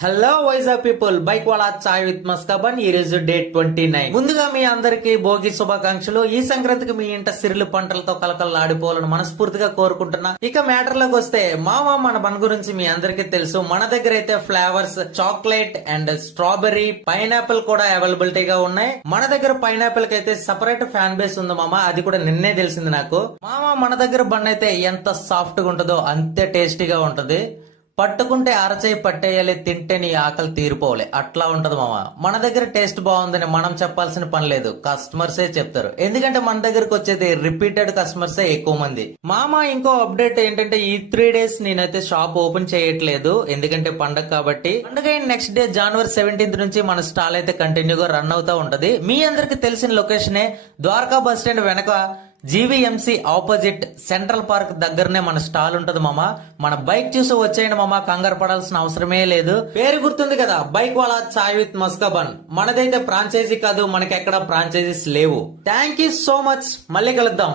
Hello Vizag people, bike వాళ్ళ చాయ్ with maska bun. ఈ రోజు డేట్ 29. ముందుగా మీ అందరికి భోగి శుభాకాంక్షలు. ఈ సంక్రాంతికి మీ ఇంట సిరులు పంటలతో కలకలలాడిపోవాలని మనస్ఫూర్తిగా కోరుకుంటున్నా. ఇక మ్యాటర్ లోకి వస్తే మన మన గురించి మీ అందరికీ తెలుసు. మన దగ్గర అయితే flavours chocolate and strawberry, pineapple కూడా అవైలబిలిటీగా ఉన్నాయి. మన దగ్గర పైనాపిల్ కి అయితే సపరేట్ ఫ్యాన్ బేస్ ఉంది మామ, అది కూడా నిన్నే తెలిసింది నాకు. మన దగ్గర బండి అయితే ఎంత సాఫ్ట్ గా ఉంటుందో అంతే టేస్టీగా ఉంటది. పట్టుకుంటే అరచేయి పట్టేయాలి, తింటే నీ ఆకలి తీరిపోవాలి, అట్లా ఉంటది మామ. మన దగ్గర టేస్ట్ బాగుందని మనం చెప్పాల్సిన పని లేదు, కస్టమర్సే చెప్తారు. ఎందుకంటే మన దగ్గరకు వచ్చేది రిపీటెడ్ కస్టమర్సే ఎక్కువ మంది. ఇంకో అప్డేట్ ఏంటంటే ఈ 3 days నేనైతే షాప్ ఓపెన్ చేయట్లేదు, ఎందుకంటే పండగ కాబట్టి. పండగ నెక్స్ట్ డే January 17th నుంచి మన స్టాల్ అయితే కంటిన్యూగా రన్ అవుతా ఉంటది. మీ అందరికి తెలిసిన లొకేషనే, ద్వారకా బస్ స్టాండ్ వెనక జీవీఎంసీ ఆపోజిట్ సెంట్రల్ పార్క్ దగ్గరనే మన స్టాల్ ఉంటది మామ. మన బైక్ చూసి వచ్చేయండి మామ, కంగారు పడాల్సిన అవసరమే లేదు. పేరు గుర్తుంది కదా, బైక్ వాళ్ళ చాయ్ విత్ మస్కాబన్. మనదైతే ఫ్రాంచైజీ కాదు, మనకి ఎక్కడ ఫ్రాంచైజీస్ లేవు. థ్యాంక్ యూ సో మచ్, మళ్ళీ కలుద్దాం.